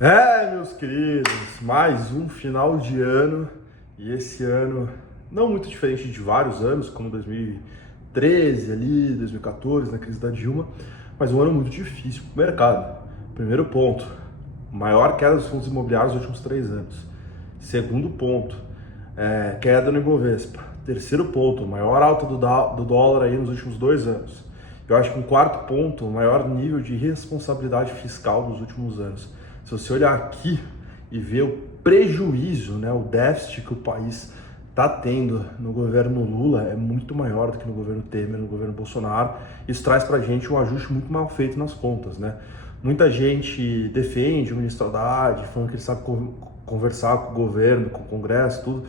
Meus queridos, mais um final de ano e esse ano não muito diferente de vários anos, como 2013 ali, 2014, na crise da Dilma, mas um ano muito difícil para o mercado. Primeiro ponto, maior queda dos fundos imobiliários nos últimos 3 anos. Segundo ponto, queda no Ibovespa. Terceiro ponto, maior alta do dólar aí nos últimos 2 anos. Eu acho que um quarto ponto, o maior nível de responsabilidade fiscal dos últimos anos. Se você olhar aqui e ver o prejuízo, né, o déficit que o país está tendo no governo Lula é muito maior do que no governo Temer, no governo Bolsonaro. Isso traz para a gente um ajuste muito mal feito nas contas, né? Muita gente defende o ministro Haddad, falando que ele sabe conversar com o governo, com o Congresso, tudo.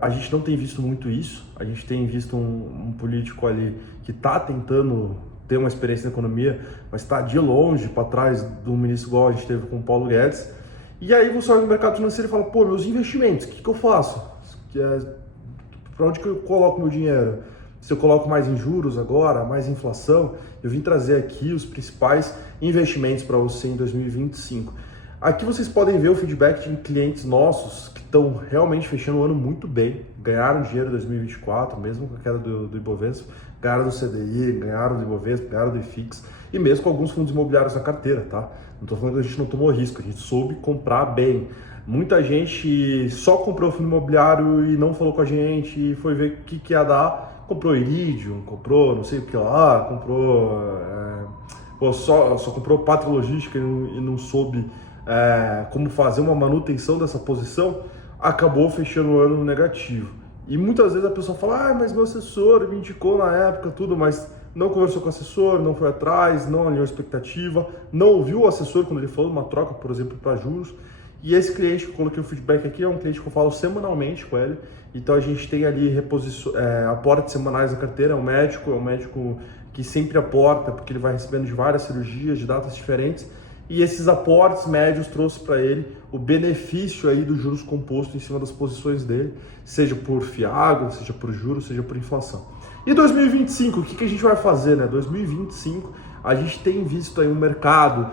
A gente não tem visto muito isso. A gente tem visto um político ali que está tentando ter uma experiência na economia, mas está de longe para trás do ministro igual a gente teve com o Paulo Guedes. E aí você olha no mercado financeiro e fala, pô, meus investimentos, o que eu faço? Para onde que eu coloco meu dinheiro? Se eu coloco mais em juros agora, mais em inflação, eu vim trazer aqui os principais investimentos para você em 2025. Aqui vocês podem ver o feedback de clientes nossos que estão realmente fechando o ano muito bem, ganharam dinheiro em 2024, mesmo com a queda do Ibovespa, ganharam do CDI, ganharam do Ibovespa, ganharam do IFIX, e mesmo com alguns fundos imobiliários na carteira, tá? Não estou falando que a gente não tomou risco, a gente soube comprar bem. Muita gente só comprou fundo imobiliário e não falou com a gente e foi ver o que ia dar, comprou Iridium, comprou não sei o que lá, comprou... só comprou Pátria Logística e não soube como fazer uma manutenção dessa posição, acabou fechando o ano negativo. E muitas vezes a pessoa fala, mas meu assessor me indicou na época, tudo, mas não conversou com o assessor, não foi atrás, não alinhou a expectativa, não ouviu o assessor quando ele falou de uma troca, por exemplo, para juros. E esse cliente que eu coloquei o feedback aqui é um cliente que eu falo semanalmente com ele. Então a gente tem ali aportes semanais na carteira, é um médico que sempre aporta, porque ele vai recebendo de várias cirurgias, de datas diferentes. E esses aportes médios trouxe para ele o benefício aí dos juros compostos em cima das posições dele, seja por FIAGRO, seja por juros, seja por inflação. E 2025, o que a gente vai fazer, né? 2025, a gente tem visto aí um mercado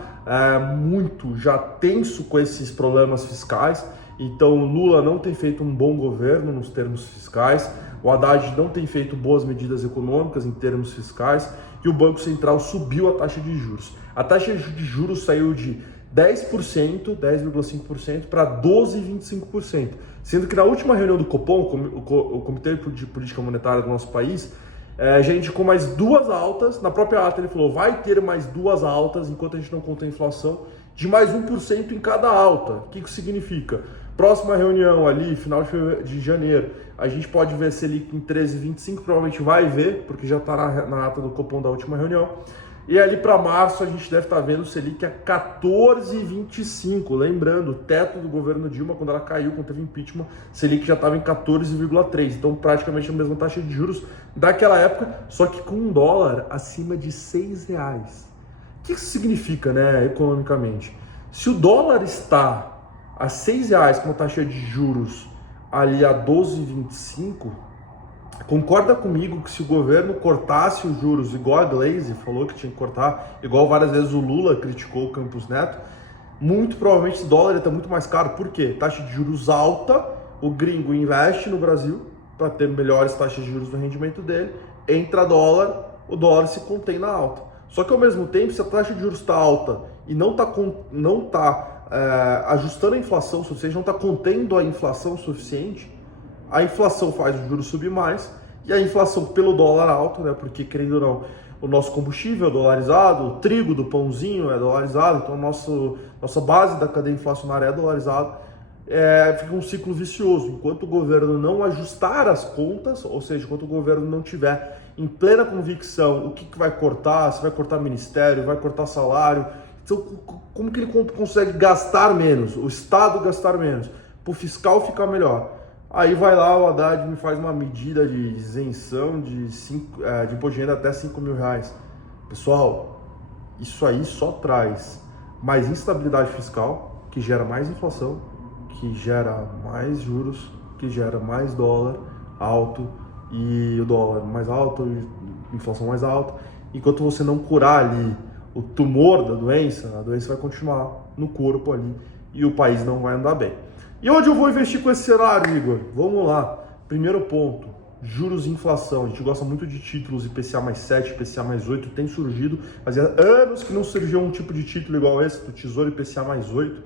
muito já tenso com esses problemas fiscais. Então o Lula não tem feito um bom governo nos termos fiscais, o Haddad não tem feito boas medidas econômicas em termos fiscais e o Banco Central subiu a taxa de juros. A taxa de juros saiu de 10%, 10,5% para 12,25%, sendo que na última reunião do Copom, o Comitê de Política Monetária do nosso país, já indicou mais 2 altas. Na própria ata ele falou, vai ter mais 2 altas, enquanto a gente não conta a inflação, de mais 1% em cada alta. O que isso significa? Próxima reunião ali, final de janeiro, a gente pode ver Selic em 13,25, provavelmente vai ver, porque já está na ata do Copom da última reunião. E ali para março a gente deve estar vendo o Selic a 14,25. Lembrando, o teto do governo Dilma, quando ela caiu, quando teve impeachment, Selic já estava em 14,3. Então praticamente a mesma taxa de juros daquela época, só que com um dólar acima de R$6. O que isso significa, né, economicamente? Se o dólar está a R$6 com uma taxa de juros ali a 12,25, concorda comigo que se o governo cortasse os juros igual a Glaze falou que tinha que cortar, igual várias vezes o Lula criticou o Campos Neto, muito provavelmente esse dólar está muito mais caro. Por quê? Taxa de juros alta, o gringo investe no Brasil para ter melhores taxas de juros no rendimento dele, entra dólar, o dólar se contém na alta. Só que ao mesmo tempo, se a taxa de juros está alta e não está ajustando a inflação suficiente, não está contendo a inflação suficiente, a inflação faz o juros subir mais, e a inflação pelo dólar alto, né? Porque, querendo ou não, o nosso combustível é dolarizado, o trigo do pãozinho é dolarizado, então nossa base da cadeia inflacionária é dolarizada, fica um ciclo vicioso. Enquanto o governo não ajustar as contas, ou seja, enquanto o governo não tiver em plena convicção o que vai cortar, se vai cortar ministério, vai cortar salário, então como que ele consegue gastar menos, o Estado gastar menos, para o fiscal ficar melhor? Aí vai lá, o Haddad me faz uma medida de isenção de imposto de renda até R$5.000. Pessoal, isso aí só traz mais instabilidade fiscal, que gera mais inflação, que gera mais juros, que gera mais dólar alto, e o dólar mais alto, e inflação mais alta. Enquanto você não curar ali o tumor da doença, a doença vai continuar. no corpo ali e o país não vai andar bem. E onde eu vou investir com esse cenário, Igor? Vamos lá. Primeiro ponto, juros e inflação. A gente gosta muito de títulos IPCA mais 7, IPCA mais 8, tem surgido. Fazia anos que não surgiu um tipo de título igual esse, do Tesouro IPCA mais 8.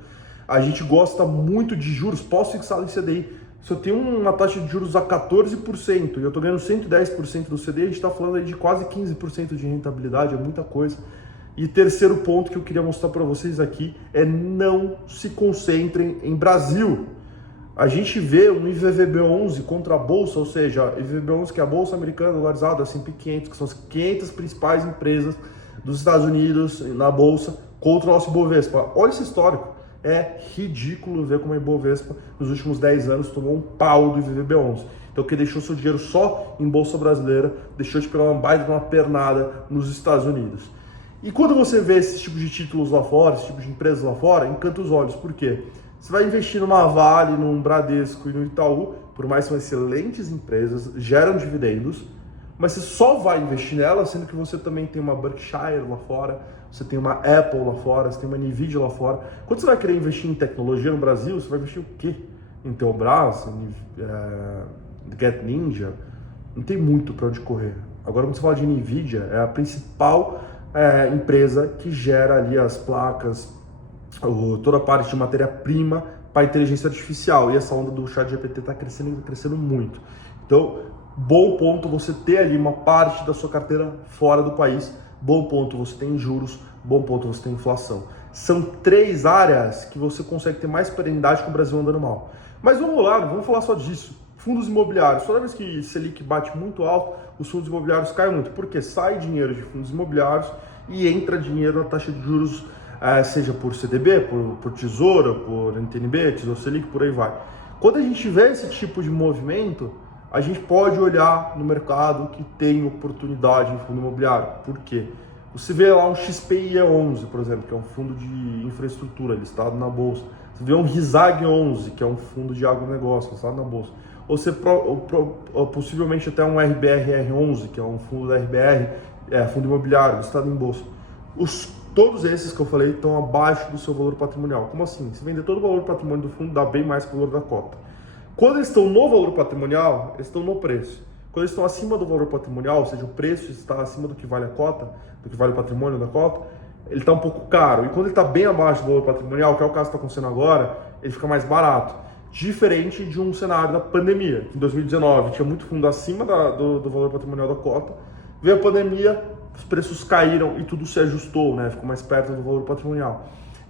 A gente gosta muito de juros pós-fixado em CDI. Se eu tenho uma taxa de juros a 14% e eu estou ganhando 110% do CDI, a gente está falando aí de quase 15% de rentabilidade, é muita coisa. E terceiro ponto que eu queria mostrar para vocês aqui é não se concentrem em Brasil. A gente vê um IVVB11 contra a Bolsa, ou seja, IVVB11 que é a Bolsa Americana dolarizada, S&P 500, que são as 500 principais empresas dos Estados Unidos na Bolsa, contra o nosso Ibovespa. Olha esse histórico. É ridículo ver como a Ibovespa nos últimos 10 anos tomou um pau do IVVB11. Então, quem deixou seu dinheiro só em Bolsa Brasileira, deixou de pegar uma baita de uma pernada nos Estados Unidos. E quando você vê esse tipo de títulos lá fora, esse tipo de empresas lá fora, encanta os olhos. Por quê? Você vai investir numa Vale, num Bradesco e no Itaú, por mais que são excelentes empresas, geram dividendos, mas você só vai investir nelas, sendo que você também tem uma Berkshire lá fora, você tem uma Apple lá fora, você tem uma Nvidia lá fora. Quando você vai querer investir em tecnologia no Brasil, você vai investir o quê? Em Intelbras, Get Ninja? Não tem muito para onde correr. Agora, quando você fala de Nvidia, é a principal empresa que gera ali as placas, toda a parte de matéria-prima para inteligência artificial. E essa onda do ChatGPT está crescendo muito. Então, bom ponto você ter ali uma parte da sua carteira fora do país. Bom ponto você tem juros. Bom ponto você tem inflação. São três áreas que você consegue ter mais perenidade com o Brasil andando mal. Mas vamos lá, não vamos falar só disso. Fundos imobiliários. Toda vez que Selic bate muito alto, os fundos imobiliários caem muito. Porque sai dinheiro de fundos imobiliários e entra dinheiro na taxa de juros, seja por CDB, por Tesouro, por NTNB, Tesouro Selic, por aí vai. Quando a gente vê esse tipo de movimento, a gente pode olhar no mercado que tem oportunidade em fundo imobiliário. Por quê? Você vê lá um XPIE11, por exemplo, que é um fundo de infraestrutura listado na Bolsa. Você vê um RISAG11, que é um fundo de agronegócio listado na Bolsa. Ou você possivelmente até um RBRR11, que é um fundo da RBR, fundo imobiliário listado em Bolsa. Todos esses que eu falei estão abaixo do seu valor patrimonial. Como assim? Se vender todo o valor patrimônio do fundo, dá bem mais que o valor da cota. Quando eles estão no valor patrimonial, eles estão no preço. Quando eles estão acima do valor patrimonial, ou seja, o preço está acima do que vale a cota, do que vale o patrimônio da cota, ele está um pouco caro. E quando ele está bem abaixo do valor patrimonial, que é o caso que está acontecendo agora, ele fica mais barato. Diferente de um cenário da pandemia. Em 2019 tinha muito fundo acima do valor patrimonial da cota. Veio a pandemia, os preços caíram e tudo se ajustou, né? Ficou mais perto do valor patrimonial.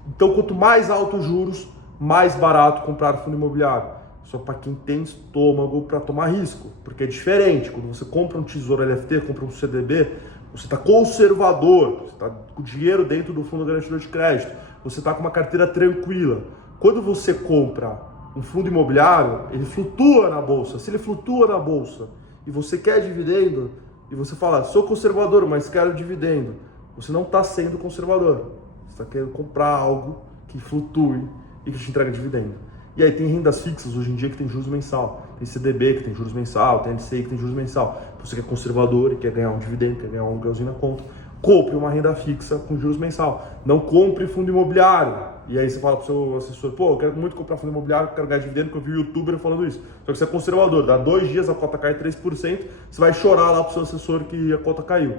Então, quanto mais altos os juros, mais barato comprar fundo imobiliário. Só para quem tem estômago para tomar risco, porque é diferente. Quando você compra um Tesouro LFT, compra um CDB, você está conservador, você está com dinheiro dentro do fundo garantidor de crédito, você está com uma carteira tranquila. Quando você compra um fundo imobiliário, ele flutua na bolsa. Se ele flutua na bolsa e você quer dividendo, e você fala, sou conservador, mas quero dividendo, você não está sendo conservador. Você está querendo comprar algo que flutue e que te entrega dividendo. E aí tem rendas fixas hoje em dia que tem juros mensal. Tem CDB que tem juros mensal, tem LCI que tem juros mensal. Você que é conservador e quer ganhar um dividendo, quer ganhar um aluguelzinho na conta, compre uma renda fixa com juros mensal. Não compre fundo imobiliário. E aí você fala pro seu assessor, pô, eu quero muito comprar fundo imobiliário, quero ganhar dividendo, porque eu vi o youtuber falando isso. Só que você é conservador, dá 2 dias a cota cai 3%, você vai chorar lá pro seu assessor que a cota caiu.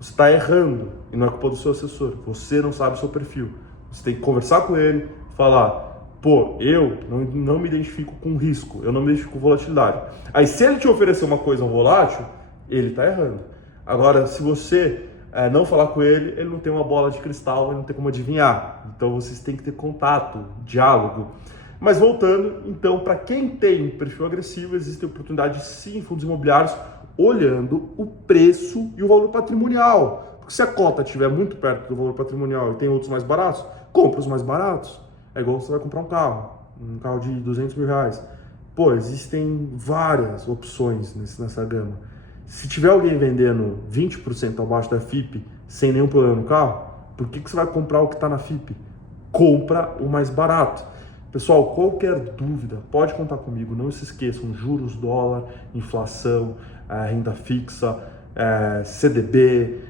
Você está errando e não é culpa do seu assessor. Você não sabe o seu perfil. Você tem que conversar com ele, falar, pô, eu não me identifico com risco, eu não me identifico com volatilidade. Aí se ele te oferecer uma coisa volátil, ele está errando. Agora, se você não falar com ele, ele não tem uma bola de cristal, ele não tem como adivinhar. Então vocês têm que ter contato, diálogo. Mas voltando, então, para quem tem perfil agressivo, existe oportunidade sim em fundos imobiliários, olhando o preço e o valor patrimonial. Porque se a cota estiver muito perto do valor patrimonial e tem outros mais baratos, compra os mais baratos. É igual você vai comprar um carro de 200 mil reais. Pô, existem várias opções nessa gama. Se tiver alguém vendendo 20% abaixo da FIP sem nenhum problema no carro, por que você vai comprar o que está na FIP? Compra o mais barato. Pessoal, qualquer dúvida, pode contar comigo. Não se esqueçam, juros, dólar, inflação, renda fixa, CDB,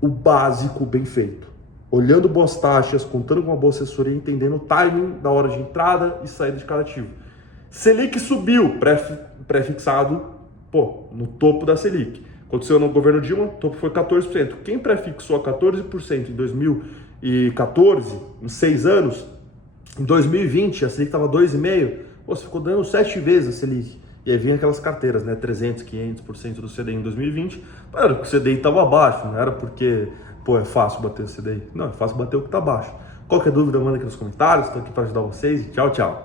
o básico bem feito. olhando boas taxas, contando com uma boa assessoria, entendendo o timing da hora de entrada e saída de cada ativo. Selic subiu, pré-fixado, no topo da Selic. Aconteceu no governo Dilma, o topo foi 14%. Quem pré-fixou a 14% em 2014, em 6 anos, em 2020 a Selic estava 2,5%, você ficou dando 7 vezes a Selic. E aí vinha aquelas carteiras, né, 300%, 500% do CDI em 2020, era porque o CDI estava baixo, não era porque, é fácil bater o CDI. Não, é fácil bater o que está baixo. Qualquer dúvida, manda aqui nos comentários, estou aqui para ajudar vocês e tchau, tchau.